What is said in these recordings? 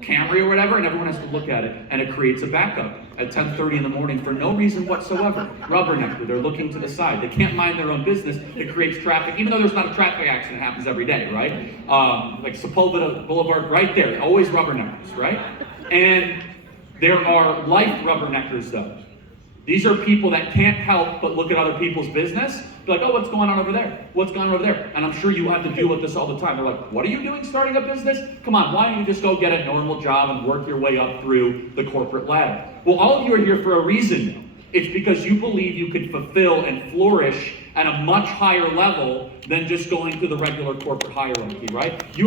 Camry or whatever, and everyone has to look at it, and it creates a backup at 10:30 in the morning for no reason whatsoever. Rubbernecker, they're looking to the side. They can't mind their own business. It creates traffic, even though there's not a traffic accident that happens every day, right? Like Sepulveda Boulevard, right there, always rubberneckers, right? And there are life rubberneckers, though. These are people that can't help but look at other people's business. They're like, oh, what's going on over there? What's going on over there? And I'm sure you have to deal with this all the time. They're like, what are you doing starting a business? Come on, why don't you just go get a normal job and work your way up through the corporate ladder? Well, all of you are here for a reason. It's because you believe you can fulfill and flourish at a much higher level than just going through the regular corporate hierarchy, right? You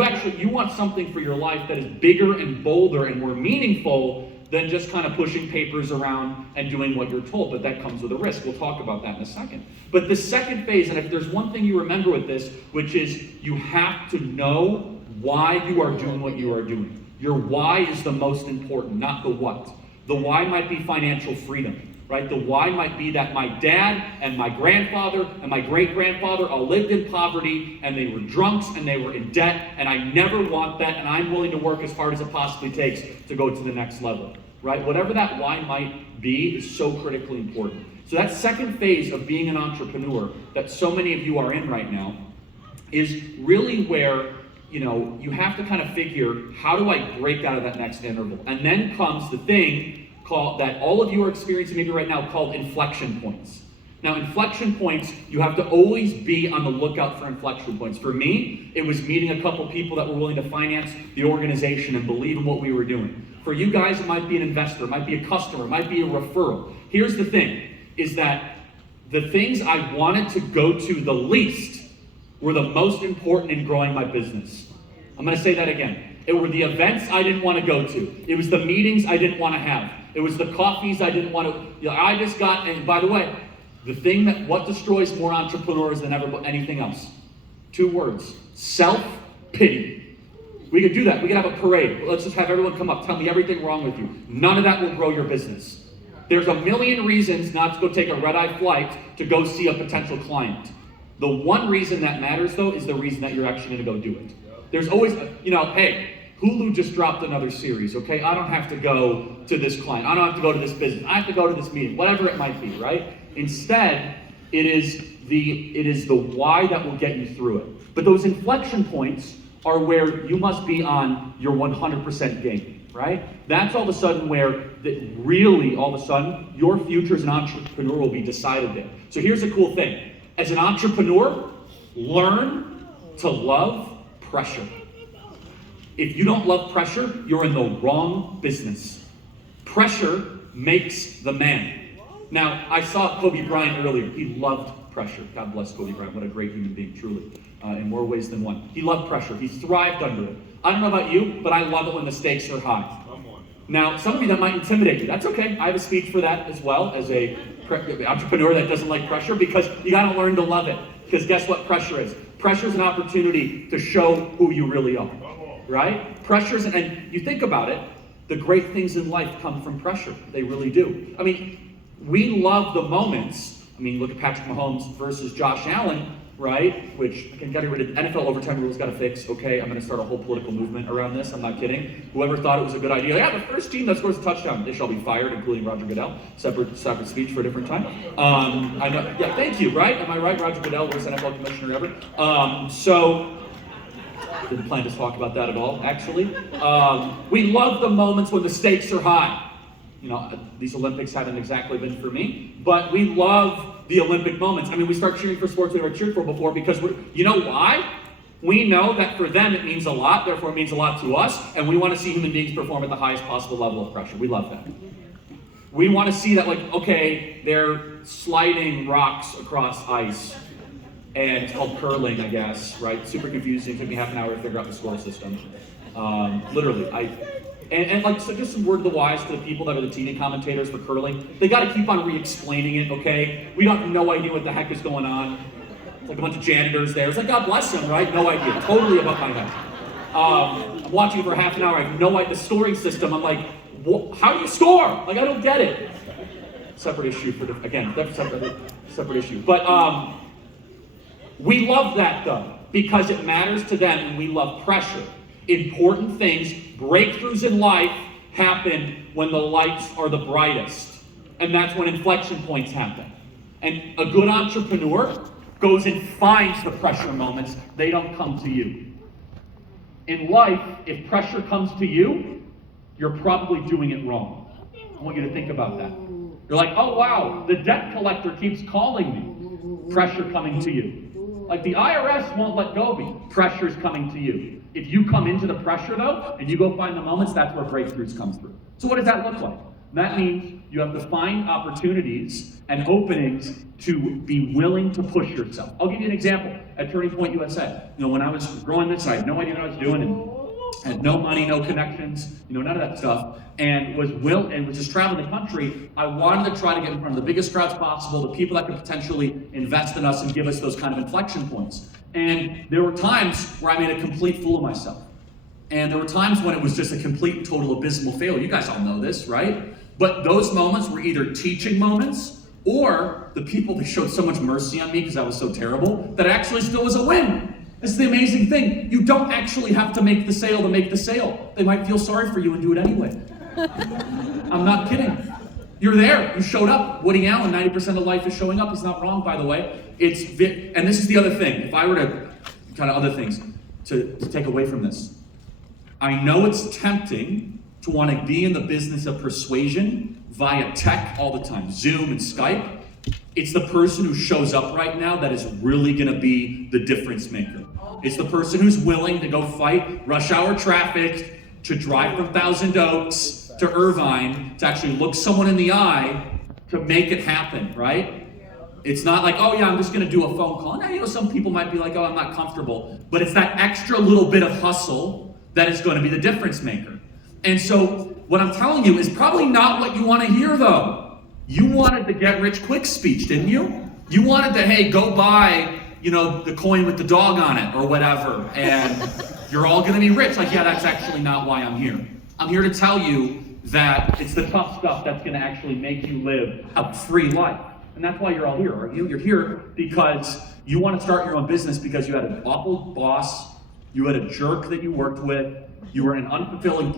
want something for your life that is bigger and bolder and more meaningful than just kind of pushing papers around and doing what you're told, but that comes with a risk. We'll talk about that in a second. But the second phase, and if there's one thing you remember with this, which is you have to know why you are doing what you are doing. Your why is the most important, not the what. The why might be financial freedom, right? The why might be that my dad and my grandfather and my great-grandfather all lived in poverty and they were drunks and they were in debt, and I never want that, and I'm willing to work as hard as it possibly takes to go to the next level, right? Whatever that why might be is so critically important. So that second phase of being an entrepreneur that so many of you are in right now is really where you have to kind of figure, how do I break out of that next interval? And then comes the thing that all of you are experiencing maybe right now called inflection points. Now, inflection points, you have to always be on the lookout for inflection points. For me, it was meeting a couple people that were willing to finance the organization and believe in what we were doing. For you guys, it might be an investor, it might be a customer, it might be a referral. Here's the thing, is that the things I wanted to go to the least were the most important in growing my business. I'm going to say that again. It were the events I didn't want to go to. It was the meetings I didn't want to have. It was the coffees I didn't want to, and by the way, what destroys more entrepreneurs than anything else? 2 words, self-pity. We could do that, we could have a parade. Let's just have everyone come up, tell me everything wrong with you. None of that will grow your business. There's a million reasons not to go take a red-eye flight to go see a potential client. The one reason that matters, though, is the reason that you're actually going to go do it. There's always, hey, Hulu just dropped another series, okay? I don't have to go to this client. I don't have to go to this business. I have to go to this meeting, whatever it might be, right? Instead, it is the why that will get you through it. But those inflection points are where you must be on your 100% game, right? That's all of a sudden where all of a sudden, your future as an entrepreneur will be decided there. So here's the cool thing. As an entrepreneur, learn to love pressure. If you don't love pressure, you're in the wrong business. Pressure makes the man. Now, I saw Kobe Bryant earlier. He loved pressure. God bless Kobe Bryant. What a great human being, truly, in more ways than one. He loved pressure. He thrived under it. I don't know about you, but I love it when the stakes are high. Now, some of you that might intimidate you. That's okay. I have a speech for that as well, as a entrepreneur that doesn't like pressure, because you got to learn to love it. Because guess what pressure is? Pressure is an opportunity to show who you really are. Right? Pressures, and you think about it, the great things in life come from pressure. They really do. I mean, we love the moments. I mean, look at Patrick Mahomes versus Josh Allen, right? Which, I can get rid of NFL overtime rules, got to fix. Okay, I'm going to start a whole political movement around this. I'm not kidding. Whoever thought it was a good idea, the first team that scores a touchdown, they shall be fired, including Roger Goodell. Separate speech for a different time. I know. Yeah, thank you. Right? Am I right? Roger Goodell, worst NFL commissioner ever. Didn't plan to talk about that at all, actually. We love the moments when the stakes are high. These Olympics haven't exactly been for me, but we love the Olympic moments. I mean, we start cheering for sports we never cheered for before because you know why? We know that for them it means a lot, therefore it means a lot to us, and we want to see human beings perform at the highest possible level of pressure. We love that. We want to see that, they're sliding rocks across ice. And it's called curling, I guess, right? Super confusing. It took me half an hour to figure out the score system. Literally, so just some word of the wise to the people that are the TV commentators for curling. They got to keep on re-explaining it, okay? We have no idea what the heck is going on. It's like a bunch of janitors there. It's like, God bless them, right? No idea. Totally above my head. I'm watching for half an hour. I have no idea. The scoring system, I'm like, how do you score? I don't get it. Separate issue separate issue. But, we love that, though, because it matters to them and we love pressure. Important things Breakthroughs in life happen when the lights are the brightest. And that's when inflection points happen. And a good entrepreneur goes and finds the pressure moments. They don't come to you. In life, if pressure comes to you, you're probably doing it wrong. I want you to think about that. You're like, oh wow, the debt collector keeps calling me. Pressure coming to you. Like the IRS won't let go of me. Pressure's coming to you. If you come into the pressure though, and you go find the moments, that's where breakthroughs come through. So what does that look like? That means you have to find opportunities and openings to be willing to push yourself. I'll give you an example. At Turning Point USA, when I was growing this, I had no idea what I was doing, and had no money, no connections, none of that stuff, and was just traveling the country. I wanted to try to get in front of the biggest crowds possible, the people that could potentially invest in us and give us those kind of inflection points. And there were times where I made a complete fool of myself. And there were times when it was just a complete and total abysmal failure. You guys all know this, right? But those moments were either teaching moments or the people that showed so much mercy on me because I was so terrible that actually still was a win. This is the amazing thing. You don't actually have to make the sale to make the sale. They might feel sorry for you and do it anyway. I'm not kidding. You're there. You showed up. Woody Allen, 90% of life is showing up. He's not wrong, by the way. And this is the other thing. If I were to, kind of other things to take away from this. I know it's tempting to want to be in the business of persuasion via tech all the time, Zoom and Skype. It's the person who shows up right now that is really going to be the difference maker. It's the person who's willing to go fight rush hour traffic, to drive from Thousand Oaks to Irvine, to actually look someone in the eye to make it happen, right? It's not like, oh yeah, I'm just going to do a phone call. Now, some people might be like, oh, I'm not comfortable. But it's that extra little bit of hustle that is going to be the difference maker. And so what I'm telling you is probably not what you want to hear, though. You wanted the get rich quick speech, didn't you? You wanted the, hey, go buy, the coin with the dog on it or whatever, and you're all going to be rich. Like, yeah, that's actually not why I'm here. I'm here to tell you that it's the tough stuff that's going to actually make you live a free life. And that's why you're all here, aren't you? You're here because you want to start your own business because you had an awful boss, you had a jerk that you worked with, you were in an unfulfilling place.